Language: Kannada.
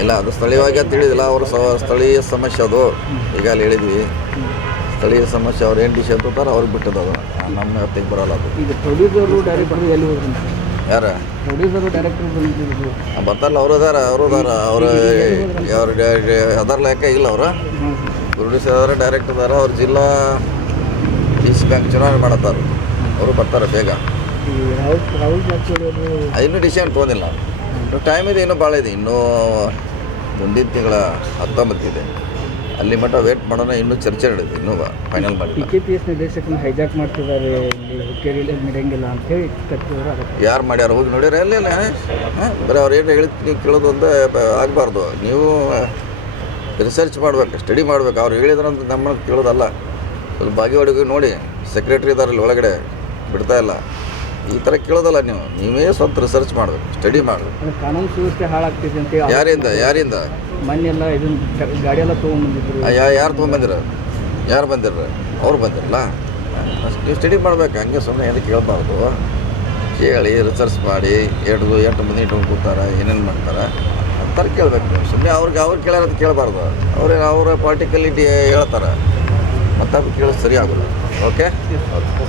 ಇಲ್ಲ ಅದು ಸ್ಥಳೀಯವಾಗಿ ಅಂತ ಹೇಳಿದಿಲ್ಲ ಅವರು ಸ್ಥಳೀಯ ಸಮಸ್ಯೆ ಅದು. ಈಗ ಅಲ್ಲಿ ಹೇಳಿದ್ವಿ. ಸ್ಥಳೀಯ ಸಮಸ್ಯೆ ಅವ್ರು ಏನು ಡಿಶ್ ಅಂತಾರೆ ಅವ್ರಿಗೆ ಬಿಟ್ಟದ ಅದು. ನಮ್ಮ ಹೊತ್ತಿಗೆ ಬರೋಲ್ಲ ಅದು. ಈಗ ಪ್ರೊಡ್ಯೂಸರು ಡೈರೆಕ್ಟರ್ ಎಲ್ಲಿ ಹೋದ್ರಿ? ಯಾರ? ಪ್ರೊಡ್ಯೂಸರು ಡೈರೆಕ್ಟರ್ ಬರ್ತಾರಲ್ಲ ಅವರು ಅದಾರ ಅವರು ಅದಾರ ಅವರು ಅವ್ರು ಅದರ ಲೆಕ್ಕ ಇಲ್ಲ ಅವರು. ಪ್ರೊಡ್ಯೂಸರ್ ಅದಾರ ಡೈರೆಕ್ಟರ್ ಅದಾರ ಅವ್ರ ಜಿಲ್ಲಾ ಡಿಸ್ ಬ್ಯಾಂಕ್ ಚುನಾವಣೆ ಮಾಡತ್ತಾರ. ಅವರು ಬರ್ತಾರೆ ಬೇಗ. ಅಂತ ಇನ್ನೂ ಡಿಸಿಷನ್ ತೊಗೊಂಡಿಲ್ಲ. ಟೈಮ್ ಇದೆ ಇನ್ನೂ ಭಾಳ ಇದೆ. ಇನ್ನೂ ಮುಂದಿನ ತಿಂಗಳ ಹತ್ತೊಂಬತ್ತಿದೆ ಅಲ್ಲಿ ಮಟ್ಟ ವೇಟ್ ಮಾಡೋಣ ಇನ್ನೂ ಚರ್ಚೆ ನಡೆದಿದೆ ಇನ್ನೂ ಫೈನಲ್ ಮಾಡಿ ಕೆ ಪಿ ಎಸ್ ನಿರ್ದೇಶಕನ ಹೈಜಾಕ್ ಮಾಡ್ತಿದ್ದಾರೆ ಹುಕ್ಕೇರಿಯಲ್ಲಿ ನಡೆಯಂಗಿಲ್ಲ ಅಂತೇಳಿ ಯಾರು ಮಾಡ್ಯಾರ ಹೋಗಿ ನೋಡ್ಯಾರ? ಅಲ್ಲಿ ಇಲ್ಲ ಹಾಂ ಬರೀ ಅವ್ರು ಏನು ಹೇಳಿದ್ ನೀವು ಕೇಳೋದು ಅಂತ ಆಗಬಾರ್ದು. ನೀವು ರಿಸರ್ಚ್ ಮಾಡ್ಬೇಕು ಸ್ಟಡಿ ಮಾಡ್ಬೇಕು. ಅವ್ರು ಹೇಳಿದ್ರಂತ ನಮ್ಮನ್ನು ಕೇಳೋದಲ್ಲ. ಸ್ವಲ್ಪ ಬಾಗಿವಾಡಿಗೆ ನೋಡಿ. ಸೆಕ್ರೆಟ್ರಿ ಇದಾರಲ್ಲಿ ಒಳಗಡೆ ಬಿಡ್ತಾ ಇಲ್ಲ. ಈ ಥರ ಕೇಳೋದಲ್ಲ ನೀವು. ನೀವೇ ಸ್ವಂತ ರಿಸರ್ಚ್ ಮಾಡಬೇಕು ಸ್ಟಡಿ ಮಾಡಬೇಕು. ಕಾನೂನು ಸುವ್ಯವಸ್ಥೆ ಹಾಳಾಗ್ತಿದೆ ಅಂತೇಳಿ ಯಾರಿಂದ ಯಾರಿಂದ? ಇದನ್ನ ಗಾಡಿ ಎಲ್ಲ ತೊಗೊಂಡ್ಬಂದಿದ್ರು. ಯಾ ಯಾರು ತೊಗೊಂಬಂದಿರ ಯಾರು ಬಂದಿರ ಅವ್ರು ಬಂದಿರಲ್ಲ? ನೀವು ಸ್ಟಡಿ ಮಾಡ್ಬೇಕು ಹಂಗೆ ಸುಮ್ಮನೆ ಏನಕ್ಕೆ ಕೇಳಬಾರ್ದು. ಕೇಳಿ ರಿಸರ್ಚ್ ಮಾಡಿ ಎರಡು ಎಂಟು ಮಂದಿ ಇಟ್ಕೊಂಡು ಕೂತಾರೆ ಏನೇನು ಮಾಡ್ತಾರೆ ಅಂತಾರೆ ಕೇಳಬೇಕು ನೀವು. ಸುಮ್ಮನೆ ಅವ್ರಿಗೆ ಅವ್ರು ಕೇಳೋದು ಅಂತ ಕೇಳಬಾರ್ದು. ಅವ್ರು ಅವರ ಪಾರ್ಟಿಕಲಿಟಿ ಹೇಳ್ತಾರೆ. ಮತ್ತೆ ಅದು ಕೇಳೋದು ಸರಿ ಆಗೋದು ಓಕೆ ಓಕೆ